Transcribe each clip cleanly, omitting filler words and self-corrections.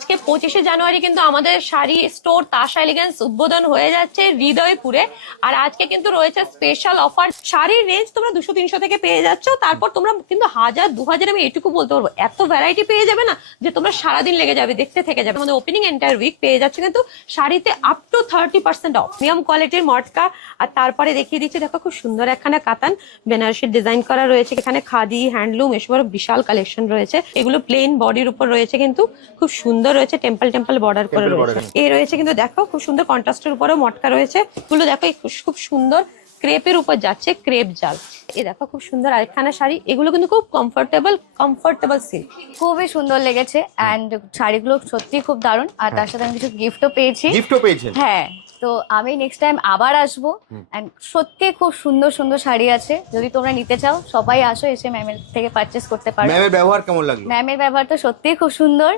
আজকে 25শে জানুয়ারি কিন্তু আমাদের শাড়ি স্টোর তাশা এলিগেন্স উদ্বোধন হয়ে যাচ্ছে হৃদয়পুরে। আর আজকে কিন্তু রয়েছে স্পেশাল অফার। শাড়ির রেঞ্জ তোমরা 200-300 থেকে পেয়ে যাচ্ছ। তারপর তোমরা কিন্তু 1000-2000 আমি এটুকু বলতে পারবো, এত ভ্যারাইটি পেয়ে যাবে না যে তোমরা সারাদিন লেগে যাবে, দেখতে থেকে যাবে। আমাদের ওপেনিং এন্টায়ার উইক পেয়ে যাচ্ছে কিন্তু শাড়িতে আপ টু 30% অফ, প্রিমিয়াম কোয়ালিটির মটকা। আর তারপরে দেখিয়ে দিচ্ছি, দেখো খুব সুন্দর একখানা কাতান বেনারসির ডিজাইন করা রয়েছে। এখানে খাদি, হ্যান্ডলুম এসবের বিশাল কালেকশন রয়েছে। এগুলো প্লেন বডির উপর রয়েছে, কিন্তু খুব সুন্দর রয়েছে, টেম্পল টেম্পল বর্ডার করে রয়েছে। এই রয়েছে কিন্তু দেখো খুব সুন্দর কন্ট্রাস্টের উপরেও মটকা রয়েছে। এগুলো দেখো খুব সুন্দর ক্রেপের উপর যাচ্ছে, ক্রেপ জাল। এই দেখো খুব সুন্দর আরেকখানা শাড়ি, এগুলো কিন্তু খুব কমফোর্টেবল সিল্ক, খুবই সুন্দর লেগেছে। এন্ড শাড়িগুলো সত্যি খুব দারুণ। আর তার সাথে আমি কিছু গিফটও পেয়েছি। হ্যাঁ, তো আমি নেক্সট টাইম আবার আসবো। এন্ড সত্যি খুব সুন্দর সুন্দর শাড়ি আছে, যদি তোমরা নিতে চাও সবাই আসো, এসে ম্যামের থেকে পারচেস করতে পারো। ম্যামের ব্যবহার কেমন লাগলো? ম্যামের ব্যবহার তো সত্যিই খুব সুন্দর।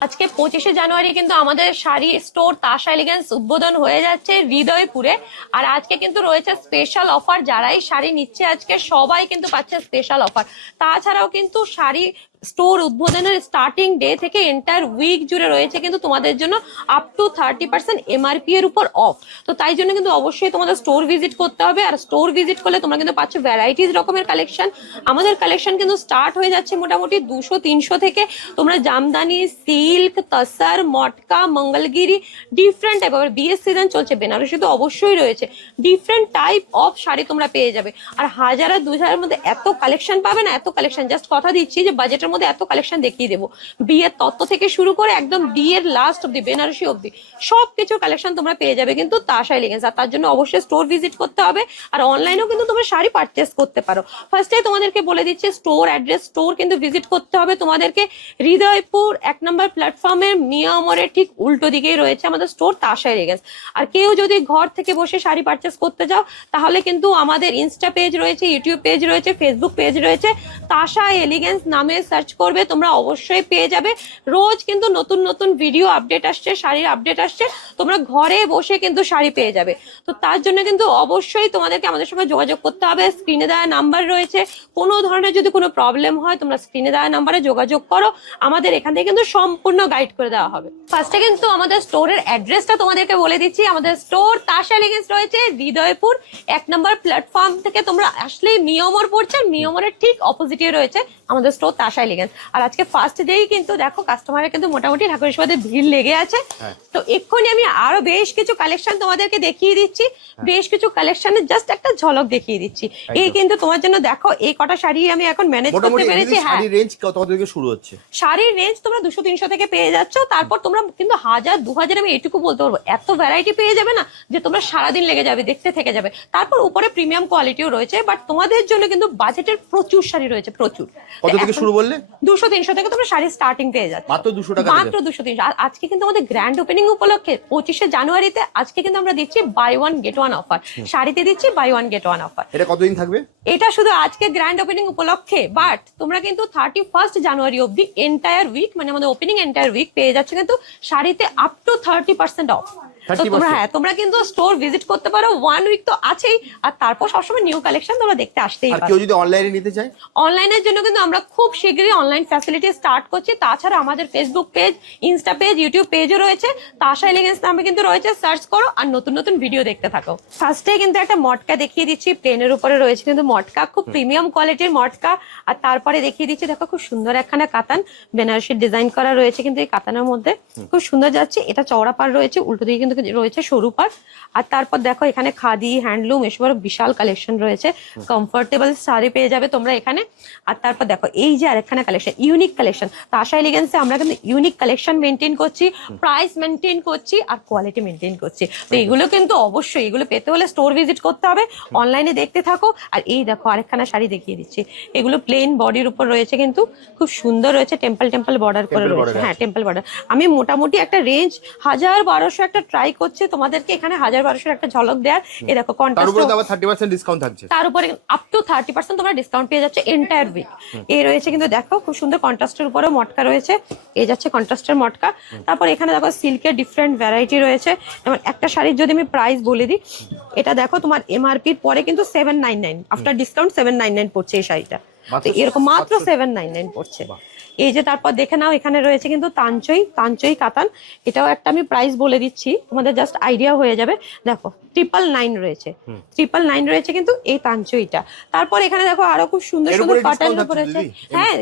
আজকে 25শে জানুয়ারি কিন্তু আমাদের শাড়ি স্টোর তাশা এলিগেন্স উদ্বোধন হয়ে যাচ্ছে হৃদয়পুরে। আর আজকে কিন্তু রয়েছে স্পেশাল অফার, যারাই শাড়ি নিচ্ছে আজকে সবাই কিন্তু পাচ্ছে স্পেশাল অফার। তাছাড়াও কিন্তু শাড়ি স্টোর উদ্বোধনের স্টার্টিং ডে থেকে এন্টায়ার উইক জুড়ে রয়েছে কিন্তু তোমাদের জন্য আপ টু 30% এমআরপি এর উপর অফ। তো তাই জন্য কিন্তু অবশ্যই তোমাদের স্টোর ভিজিট করতে হবে। আর স্টোর ভিজিট করলে তোমরা কিন্তু পাচ্ছ ভ্যারাইটিস রকমের কালেকশন। আমাদের কালেকশন কিন্তু স্টার্ট হয়ে যাচ্ছে মোটামুটি 200-300 থেকে। তোমরা জামদানি, সিল্ক, তসর, মটকা, মঙ্গলগিরি, ডিফারেন্ট টাইপ। আবার বিয়ের সিজন চলছে, বেনারসি তো অবশ্যই রয়েছে। ডিফারেন্ট টাইপ অফ শাড়ি তোমরা পেয়ে যাবে। আর 1000-2000 মধ্যে এত কালেকশন পাবে না, এত কালেকশন জাস্ট কথা দিচ্ছি যে বাজেটের মধ্যে এত কালেকশন দেখিয়ে দেবো। বিয়ের তত্ত্ব থেকে শুরু করে একদম বিয়ের লাস্ট অব্দি, বেনারসি অব্দি সবকিছু কালেকশন তোমরা পেয়ে যাবে কিন্তু তাশা এলিগেন্স। আর তার জন্য অবশ্যই স্টোর ভিজিট করতে হবে। আর অনলাইনেও কিন্তু তোমরা শাড়ি পারচেস করতে পারো। ফার্স্টে তোমাদেরকে বলে দিচ্ছি স্টোর অ্যাড্রেস। স্টোর কিন্তু ভিজিট করতে হবে তোমাদেরকে হৃদয়পুর 1 নম্বর প্ল্যাটফর্মের মিয়ামরের ঠিক উল্টো দিকেই রয়েছে আমাদের স্টোর তাশা এলিগেন্স। আর কেউ যদি ঘর থেকে বসে শাড়ি পারচেস করতে যাও তাহলে কিন্তু আমাদের ইনস্টা পেজ রয়েছে, ইউটিউব পেজ রয়েছে, ফেসবুক পেজ রয়েছে। তাশা এলিগেন্স নামে সার্চ করবে, তোমরা অবশ্যই পেয়ে যাবে। রোজ কিন্তু নতুন নতুন ভিডিও আপডেট আসছে, শাড়ির আপডেট আসছে, তোমরা ঘরে বসে কিন্তু শাড়ি পেয়ে যাবে। তো তার জন্য কিন্তু অবশ্যই তোমাদেরকে আমাদের সঙ্গে যোগাযোগ করতে হবে। স্ক্রিনে দেওয়া নাম্বার রয়েছে, কোনো ধরনের যদি কোনো প্রবলেম হয় তোমরা স্ক্রিনে দেওয়া নাম্বারে যোগাযোগ করো, আমাদের এখান থেকে কিন্তু সম্পূর্ণ গাইড করে দেওয়া হবে। ফার্স্টে কিন্তু আমাদের স্টোরের অ্যাড্রেসটা তোমাদেরকে বলে দিচ্ছি। আমাদের স্টোর তাশা এলিগেন্স রয়েছে হৃদয়পুর 1 নম্বর প্ল্যাটফর্ম থেকে তোমরা আসলেই মিয়ামর পড়ছে, মিয়ামরের ঠিক অপোজিটে রয়েছে আমাদের স্টোর তাশা এলিগেন্স। আর আজকে ফার্স্ট ডেই কিন্তু দেখো কাস্টমারের কিন্তু মোটামুটি ঠাকুরের সাথে ভিড় লেগে আছে। তো এক্ষুনি আমি আরো বেশ কিছু কালেকশন তোমাদেরকে দেখিয়ে দিচ্ছি, বেশ কিছু কালেকশনের জাস্ট একটা ঝলক দেখিয়ে দিচ্ছি। এই কিন্তু তোমার জন্য দেখো এই কটা শাড়ি আমি এখন ম্যানেজ করতে পেরেছি। হ্যাঁ, শাড়ির রেঞ্জ কত থেকে শুরু হচ্ছে? শাড়ির রেঞ্জ তোমরা 200-300 থেকে পেয়ে যাচ্ছ। তারপর তোমরা কিন্তু 1000-2000 আমি এটুকু বলতে পারবো, এত ভ্যারাইটি পেয়ে যাবে না যে তোমরা সারাদিন লেগে যাবে, দেখতে থেকে যাবে। তারপর উপরে প্রিমিয়াম কোয়ালিটিও রয়েছে। বাট তোমাদের জন্য কিন্তু বাজেটের প্রচুর শাড়ি রয়েছে, প্রচুর। কত থেকে শুরু বললে? 200-300 থেকে তোমরা শাড়ি স্টার্টিং পেয়ে যাচ্ছ, মাত্র 200 টাকা, মাত্র 200-300। আর আজকে কিন্তু আমাদের গ্র্যান্ড ওপেনিং উপলক্ষে 25শে জানুয়ারিতে আজকে কিন্তু আমরা দিচ্ছি buy one get one offer. শাড়িতে দিচ্ছি buy one get one offer. এটা কতদিন থাকবে? এটা শুধু আজকে গ্র্যান্ড ওপেনিং উপলক্ষে। বাট তোমরা কিন্তু 31 জানুয়ারি অব্দি এন্টায়ার উইক, মানে আমাদের ওপেনিং এন্টায়ার উইক পেয়ে যাচ্ছে কিন্তু শাড়িতে আপ টু 30% অফ। তোমরা কিন্তু স্টোর ভিজিট করতে পারো, 1 উইক তো আছেই। আর তারপর সবসময় নিউ কালেকশন তোমরা দেখতে আসতেই পারো। কেউ যদি অনলাইনে নিতে চায়, অনলাইনের জন্য কিন্তু আমরা খুব শীঘ্রই অনলাইন ফ্যাসিলিটি স্টার্ট করছি। তাছাড়া আমাদের Facebook page, Insta page, YouTube পেজও রয়েছে। তাশা এলিগেন্স নামে কিন্তু রয়েছে, সার্চ করো আর নতুন নতুন ভিডিও দেখতে থাকো। ফার্স্টে কিন্তু একটা মটকা দেখিয়ে দিচ্ছি, প্লেনের উপরে রয়েছে কিন্তু মটকা, খুব প্রিমিয়াম কোয়ালিটির মটকা। আর তারপরে দেখিয়ে দিচ্ছি দেখো খুব সুন্দর একখানা কাতান বেনারসির ডিজাইন করা রয়েছে কিন্তু এই কাতানের মধ্যে খুব সুন্দর যাচ্ছে। এটা চওড়া পাড় রয়েছে, উল্টো দিকে কিন্তু রয়েছে সরু পাড়। আর তারপর দেখো এখানে খাদি, হ্যান্ডলুম এসবের বিশাল কালেকশন রয়েছে। কমফোর্টেবল শাড়ি পেয়ে যাবে তোমরা এখানে। আর তারপর দেখো এই যে আরেকখানা কালেকশন, ইউনিক কালেকশন। তাশা এলিগেন্সে আমরা কিন্তু ইউনিক কালেকশন মেনটেন করছি, প্রাইস মেনটেন করছি আর কোয়ালিটি মেনটেন করছি। তো এগুলো কিন্তু অবশ্যই, এগুলো পেতে হলে স্টোর ভিজিট করতে হবে, অনলাইনে দেখতে থাকো। আর এই দেখো আরেকখানা শাড়ি দেখিয়ে দিচ্ছি, এগুলো প্লেন বডির উপর রয়েছে কিন্তু খুব সুন্দর রয়েছে, টেম্পল টেম্পল বর্ডার করে রয়েছে। হ্যাঁ, টেম্পল বর্ডার। আমি মোটামুটি একটা রেঞ্জ 1000-1200 একটা ট্রাই করছি তোমাদেরকে এখানে 1000-1200 একটা ঝলক দেওয়ার। এই দেখো কন্ট্রাস্ট, তার উপরে আবার 30% ডিসকাউন্ট থাকছে। তার উপরে আপ টু 30% তোমরা ডিসকাউন্ট পেয়ে যাচ্ছে এন্টায়ার উইক। এই রয়েছে কিন্তু দেখো খুব সুন্দর কন্ট্রাস্টের উপরেও মটকা রয়েছে, এই যাচ্ছে কন্ট্রাস্টের মটকা। তারপর এখানে দেখো সিল্কের ডিফারেন্ট ভ্যারাইটি রয়েছে। যেমন একটা শাড়ির যদি আমি প্রাইস বলে দিই, এটা দেখো তোমার এমআরপির পরে কিন্তু 799, আফটার ডিসকাউন্ট 799 পড়ছে এই শাড়িটা। তো এরকম মাত্র 799 পড়ছে। এই যে তারপর দেখে নাও এখানে রয়েছে কিন্তু তাঞ্চই কাতান। এটাও একটা আমি প্রাইস বলে দিচ্ছি, তোমাদের জাস্ট আইডিয়া হয়ে যাবে। দেখো 999 রয়েছে, 999 রয়েছে কিন্তু এই তাঞ্চইটা। তারপর এখানে দেখো আরো খুব সুন্দর সুন্দর কটনের উপর রয়েছে। হ্যাঁ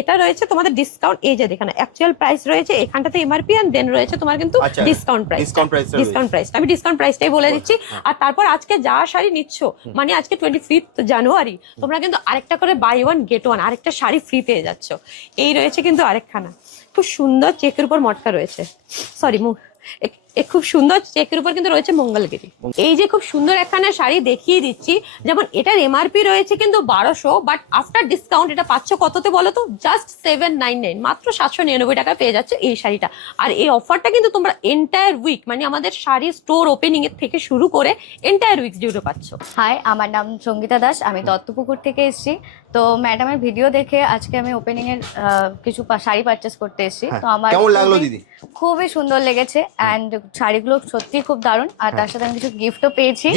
এটা রয়েছে তোমাদের ডিসকাউন্ট, এই যে দেখেন অ্যাকচুয়াল প্রাইস রয়েছে এখানটাতে এমআরপি এন্ড দেন রয়েছে তোমার কিন্তু ডিসকাউন্ট প্রাইস। আমি ডিসকাউন্ট প্রাইসটাই বলে দিচ্ছি। আর তারপর আজকে যা শাড়ি নিচ্ছ, মানে আজকে 25 জানুয়ারি তোমরা কিন্তু আরেকটা করে বাই ওয়ান গেট ওয়ান আরেকটা শাড়ি ফ্রি পেয়ে যাচ্ছ। এই রয়েছে কিন্তু আরেকখানা খুব সুন্দর চেকের উপর মটকা রয়েছে, সরি খুব সুন্দর চেকের উপর কিন্তু রয়েছে মঙ্গলগিরি। এই যে খুব সুন্দর একখানা শাড়ি দেখিয়ে দিচ্ছি, যেমন এটার এমআরপি রয়েছে কিন্তু 1200, বাট আফটার ডিসকাউন্ট এটা পাচ্ছ কততে বলো তো? জাস্ট 799, মাত্র 799 টাকা পেয়ে যাচ্ছে এই শাড়িটা। আর এই অফারটা কিন্তু তোমরা এন্টায়ার উইক, মানে আমাদের শাড়ি স্টোর ওপেনিং এর থেকে শুরু করে এন্টায়ার উইক জুড়ে পাচ্ছ। হাই, আমার নাম সঙ্গীতা দাস, আমি দত্তপুকুর থেকে এসেছি। তো ম্যাডামের ভিডিও দেখে আজকে আমি ওপেনিং এর কিছু শাড়ি পারচেস করতে এসেছি। তো আমার কেমন লাগলো দিদি? খুবই সুন্দর লেগেছে অ্যান্ড শাড়িগুলো সত্যি খুব দারুণ। আর তার সাথে আমি কিছু গিফটও পেয়েছি।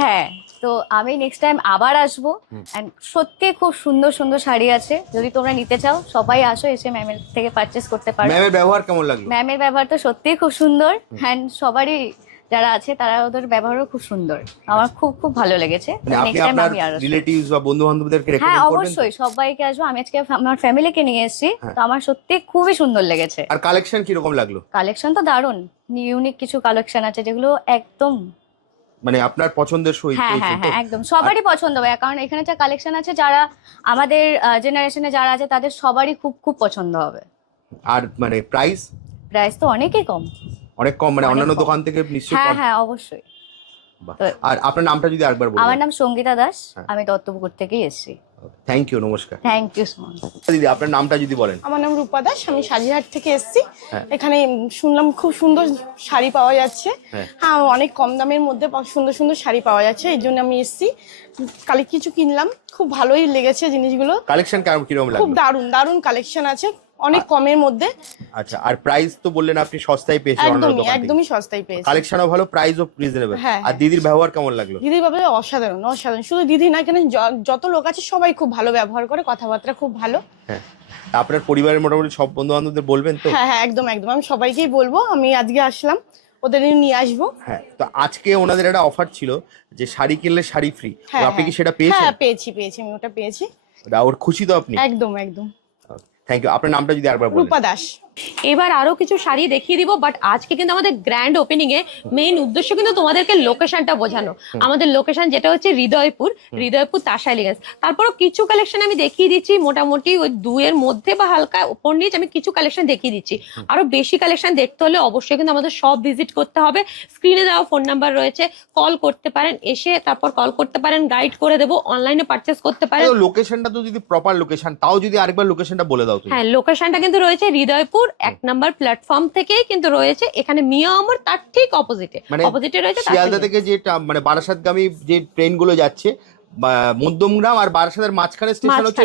হ্যাঁ, তো আমি নেক্সট টাইম আবার আসবো। অ্যান্ড সত্যি খুব সুন্দর সুন্দর শাড়ি আছে, যদি তোমরা নিতে চাও সবাই আসো, এসে ম্যামের থেকে পারচেস করতে পারো। ম্যামের ব্যবহার কেমন লাগলো? ম্যামের ব্যবহার তো সত্যিই খুব সুন্দর, অ্যান্ড সবারই যারা আছে তারা ওদের ব্যবহারও খুব সুন্দর। আমার খুব খুব ভালো লেগেছে। নেক্সট টাইম আমি আর রিলেটিভস বা বন্ধু বান্ধবদেরকে রেকমেন্ড হ্যাঁ করবেন? অবশ্যই, সবাইকে আসবো। আমি আজকে আমার ফ্যামিলিকে নিয়ে এসেছি, তো আমার সত্যি খুবই সুন্দর লেগেছে। আর কালেকশন কি রকম লাগলো? কালেকশন তো দারুণ, ইউনিক কিছু কালেকশন আছে যেগুলো একদম মানে আপনার পছন্দের সহিত। হ্যাঁ হ্যাঁ হ্যাঁ একদম সবারই পছন্দ হবে, কারণ এখানে যা কালেকশন আছে যারা আমাদের জেনারেশনে যারা আছে তাদের সবারই খুব খুব পছন্দ হবে। আর মানে প্রাইস তো অনেকই কম, অনেক কম, মানে অনেক অন্যান্য কম। দোকান থেকে নিশ্চয়ই হ্যাঁ কম। হ্যাঁ অবশ্যই। বাহ। তো আর আপনার নামটা যদি আরেকবার বলবেন? আমার নাম সঙ্গীতা দাস, হ্যাঁ। আমি দত্তপুকুর থেকেই এসেছি। থ্যাংক ইউ, নমস্কার। Thank you so much. দিদি আপনার নামটা যদি বলেন? আমার নাম রূপা দাস, আমি সাজিহাট থেকে এসেছি। হ্যাঁ। এখানে শুনলাম খুব সুন্দর শাড়ি পাওয়া যাচ্ছে। হ্যাঁ। হ্যাঁ, অনেক কম দামের মধ্যে সুন্দর সুন্দর শাড়ি পাওয়া যাচ্ছে, এই জন্য আমি এসেছি। কালে কিছু কিনলাম, খুব ভালোই লেগেছে জিনিসগুলো। কালেকশন কিরকম খুব লাগলো? দারুণ দারুণ কালেকশন আছে, অনেক কমের মধ্যে। আচ্ছা, আর প্রাইস তো বললেন আপনি সস্তায় পেয়েছেন অন্যান্য দোকান থেকে। একদমই সস্তায় পেয়েছি। কালেকশনও ভালো, প্রাইসও রিজনেবল। হ্যাঁ। আর দিদির ব্যবহার কেমন লাগলো? দিদির ব্যবহার অসাধারণ অসাধারণ, শুধু দিদি না, এখানে যত লোক আছে সবাই খুব ভালো ব্যবহার করে, কথাবার্তা খুব ভালো। হ্যাঁ, আপনার পরিবারের মোটামুটি সব বন্ধু বান্ধবদের বলবেন তো? হ্যাঁ হ্যাঁ একদম একদম, আমি সবাইকেই বলবো। আমি আজকে আসলাম, ওদের নিয়ে আসবো। হ্যাঁ, তো আজকে ওনাদের একটা অফার ছিল যে শাড়ি কিনলে শাড়ি ফ্রি, হ্যাঁ, আপনি কি সেটা পেয়েছেন? হ্যাঁ পেয়েছি, আমি ওটা পেয়েছি। ওর খুশি তো আপনি? একদম একদম। Thank you. আপনার নামটা যদি আরেকবার বলেন? রূপা দাস। এবার আরো কিছু শাড়ি দেখিয়ে দিব, বাট আজকে কিন্তু আমাদের গ্র্যান্ড ওপেনিং এ মেইন উদ্দেশ্য কিন্তু তোমাদেরকে লোকেশনটা বোঝানো। আমাদের লোকেশন যেটা হচ্ছে হৃদয়পুর তাসা এলিগেন্স। তারপরও কিছু কালেকশন আমি দেখিয়ে দিচ্ছি, মোটামুটি ওই 2 এর মধ্যে বা হালকা উপর নিচ আমি কিছু কালেকশন দেখিয়ে দিচ্ছি। আরো বেশি কালেকশন দেখতে হলে অবশ্যই কিন্তু আমাদের সব ভিজিট করতে হবে। স্ক্রিনে দেওয়া ফোন নাম্বার রয়েছে, কল করতে পারেন, এসে তারপর কল করতে পারেন, গাইড করে দেবো, অনলাইনে পারচেস করতে পারেন। লোকেশনটা তো যদি প্রপার লোকেশন, তাও যদি আরেকবার লোকেশনটা বলে দাও তুমি। হ্যাঁ, লোকেশনটা কিন্তু রয়েছে হৃদয়পুর 1 নম্বর প্ল্যাটফর্ম থেকেই কিন্তু রয়েছে, এখানে মিয়া অমর তার ঠিক অপোজিটে রয়েছে। শিয়ালদা থেকে যে মানে বারাসাতগামী যে ট্রেন গুলো যাচ্ছে, মধ্যমগ্রাম আর বারাসাতের মাঝখানে স্টেশন হচ্ছে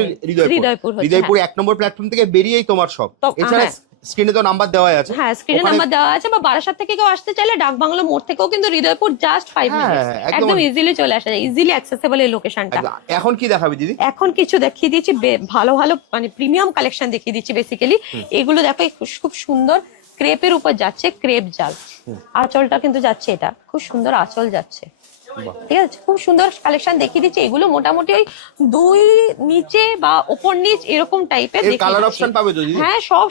হৃদয়পুর 1 নম্বর প্ল্যাটফর্ম থেকে বেরিয়েই তোমার সব। এছাড়া স্ক্রিনে তো নাম্বার দেওয়া আছে। হ্যাঁ, স্ক্রিনে নাম্বার দেওয়া আছে, বা বারাসাত থেকে কেউ আসতে চাইলে ডাকবাংলো মোড় থেকেও কিন্তু হৃদয়পুর জাস্ট 5 মিনিট একদম ইজিলি চলে আসা যায়, ইজিলি অ্যাক্সেসেবল এই লোকেশনটা। এখন কি দেখাবে দিদি? এখন কিছু দেখিয়ে দিচ্ছি, ভালো ভালো মানে প্রিমিয়াম কালেকশন দেখিয়ে দিচ্ছি। বেসিক্যালি এগুলো দেখো খুব সুন্দর ক্রেপের উপর যাচ্ছে, ক্রেপ জাল। আঁচলটা কিন্তু যাচ্ছে, এটা খুব সুন্দর আঁচল যাচ্ছে। ঠিক আছে, খুব সুন্দর কালেকশন দেখিয়ে দিচ্ছি। এগুলো মোটামুটি ওই 2 নিচে বা উপর নিচ এরকম টাইপের দেখিয়ে কালার দিচ্ছি। অপশন পাবে তো দিদি? হ্যাঁ, সব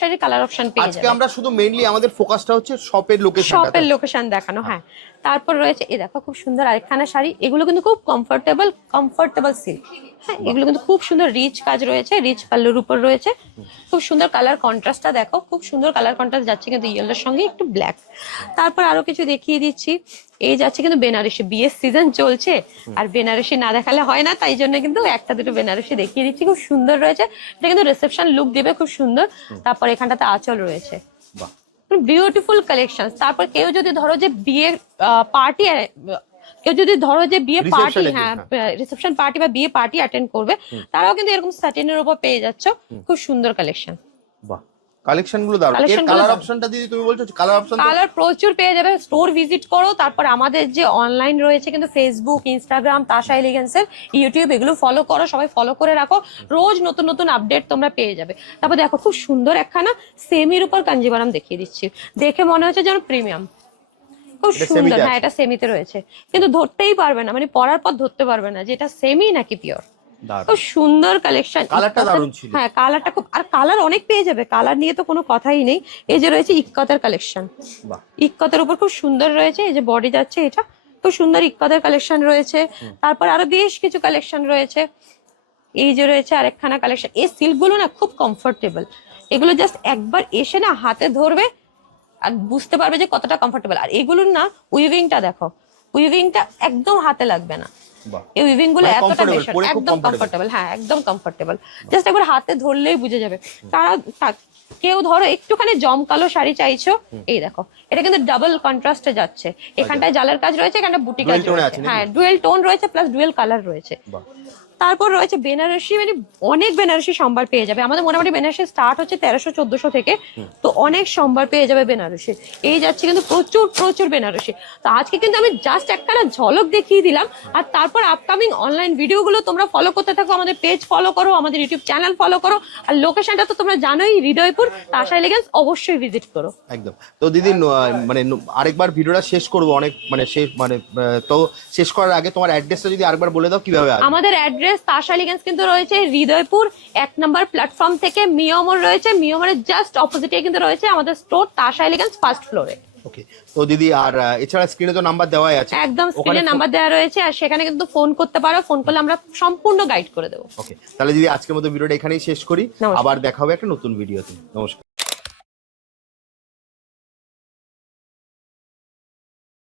শাড়ি কালার অপশন পেয়ে যাবে। আজকে আমরা শুধু মেইনলি আমাদের ফোকাসটা হচ্ছে শপের লোকেশন দেখানো। হ্যাঁ, তারপর রয়েছে এই দেখো খুব সুন্দর আরেকখানা শাড়ি। এগুলো কিন্তু খুব কমফোর্টেবল সিল্ক। হ্যাঁ, এগুলো কিন্তু খুব সুন্দর রিচ কাজ রয়েছে, রিচ পাল্লুর উপর রয়েছে। খুব সুন্দর কালার কন্ট্রাস্টটা দেখো, খুব সুন্দর কালার কন্ট্রাস্ট যাচ্ছে কিন্তু ইয়েলোর সঙ্গে একটু ব্ল্যাক। তারপর আরো কিছু দেখিয়ে দিচ্ছি। এই যাচ্ছে কিন্তু বেনারসি, বিয়ের সিজন চলছে আর বেনারসি না দেখালে হয় না, তাই জন্য কিন্তু একটা দুটো বেনারসি দেখিয়ে দিচ্ছি। খুব সুন্দর রয়েছে, এটা কিন্তু রিসেপশন লুক দেবে, খুব সুন্দর। তারপর এখানটাতে আঁচল রয়েছে, বিউটিফুল কালেকশন। তারপর কেউ যদি ধরো যে বিয়ের পার্টি, হ্যাঁ রিসেপশন পার্টি বা বিয়ে পার্টি অ্যাটেন্ড করবে, তারাও কিন্তু এরকম স্যাটিনের উপর পেয়ে যাচ্ছ। খুব সুন্দর কালেকশন। বাহ, কালেকশন গুলো দারুণ। এর কালার অপশনটা দিদি তুমি বলছো কালার অপশন? কালার প্রচুর পেয়ে যাবে, স্টোর ভিজিট করো। তারপর আমাদের যে অনলাইন রয়েছে কিন্তু ফেসবুক, ইনস্টাগ্রাম, তাশা এলিগেন্সের, ইউটিউব, এগুলো ফলো করো, সবাই ফলো করে রাখো, রোজ নতুন নতুন আপডেট তোমরা পেয়ে যাবে। তারপর দেখো খুব সুন্দর একখানা সেমির উপর কাঞ্জিভারাম দেখিয়ে দিচ্ছি, দেখে মনে হচ্ছে যেন প্রিমিয়াম, খুব সুন্দর। হ্যাঁ এটা সেমিতে রয়েছে, কিন্তু ধরতেই পারবে না, মানে পরার পর ধরতে পারবে না যে এটা সেমি নাকি পিওর। খুব সুন্দর কালেকশন, কালারটা দারুণ ছিল। হ্যাঁ কালারটা খুব, আর কালার অনেক পেয়ে যাবে, কালার নিয়ে তো কোনো কথাই নেই। এই যে রয়েছে ইক্কতের কালেকশন, ইক্কতের উপর খুব সুন্দর রয়েছে, এই যে বডি যাচ্ছে এটা, খুব সুন্দর ইক্কতের কালেকশন রয়েছে। তারপর আরো বেশ কিছু কালেকশন রয়েছে, এই যে রয়েছে আরেকখানা কালেকশন। এই সিল্ক গুলো না খুব কমফোর্টেবল, এগুলো জাস্ট একবার এসে না হাতে ধরবে আর বুঝতে পারবে যে কতটা কমফোর্টেবল। আর এগুলোর না উইভিংটা দেখো, উইভিংটা একদম হাতে লাগবে না, এই উইভিং গুলো এতটা বেশি একদম কমফোর্টেবল। হ্যাঁ একদম কমফোর্টেবল, জাস্ট একবার হাতে ধরলেই বুঝে যাবে। তারা কেউ ধরো একটুখানি জমকালো শাড়ি চাইছো, এই দেখো এটা কিন্তু ডাবল কন্ট্রাস্টে যাচ্ছে, এখানটায় জালের কাজ রয়েছে, এখানটা বুটি কাজ রয়েছে, হ্যাঁ ডুয়েল টোন রয়েছে প্লাস ডুয়েল কালার রয়েছে। তারপর রয়েছে বেনারসি, মানে অনেক বেনারসি সম্ভার পেয়ে যাবে। আমাদের মোটামুটি বেনারসি স্টার্ট হচ্ছে 1300-1400 থেকে, তো অনেক সম্ভার পেয়ে যাবে বেনারসি। এই যাচ্ছে কিন্তু প্রচুর প্রচুর বেনারসি। তো আজকে কিন্তু আমি জাস্ট একটা ঝলক দেখিয়ে দিলাম, আর তারপর আপকামিং অনলাইন ভিডিওগুলো তোমরা ফলো করতে থাকো, আমাদের পেজ ফলো করো, আমাদের ইউটিউব চ্যানেল ফলো করো, আর লোকেশনটা তো তোমরা জানোই, হৃদয়পুর, তাশা এলিগেন্স, অবশ্যই ভিজিট করো। একদম। তো দিদি মানে আরেকবার ভিডিওটা শেষ করবো, অনেক মানে শেষ মানে, তো শেষ করার আগে তোমার অ্যাড্রেসটা যদি আরেকবার বলে দাও কিভাবে আসবে। আমাদের অ্যাড্রেস তাশা এলিগেন্স কিন্তু রয়েছে হৃদয়পুর 1 নম্বর প্ল্যাটফর্ম থেকে, মিয়মর রয়েছে, মিয়মরের জাস্ট অপোজিটে কিন্তু রয়েছে আমাদের স্টোর তাশা এলিগেন্স ফার্স্ট ফ্লোরে। ওকে। তো দিদি আর এছাড়া স্ক্রিনে তো নাম্বার দেওয়াই আছে, একদম স্ক্রিনে নাম্বার দেওয়া রয়েছে, আর সেখানে কিন্তু ফোন করতে পারো, ফোন করলে আমরা সম্পূর্ণ গাইড করে দেবো। ওকে, তাহলে দিদি আজকের মতো ভিডিওটা এখানেই শেষ করি, আবার দেখা হবে একটা নতুন ভিডিওতে। নমস্কার।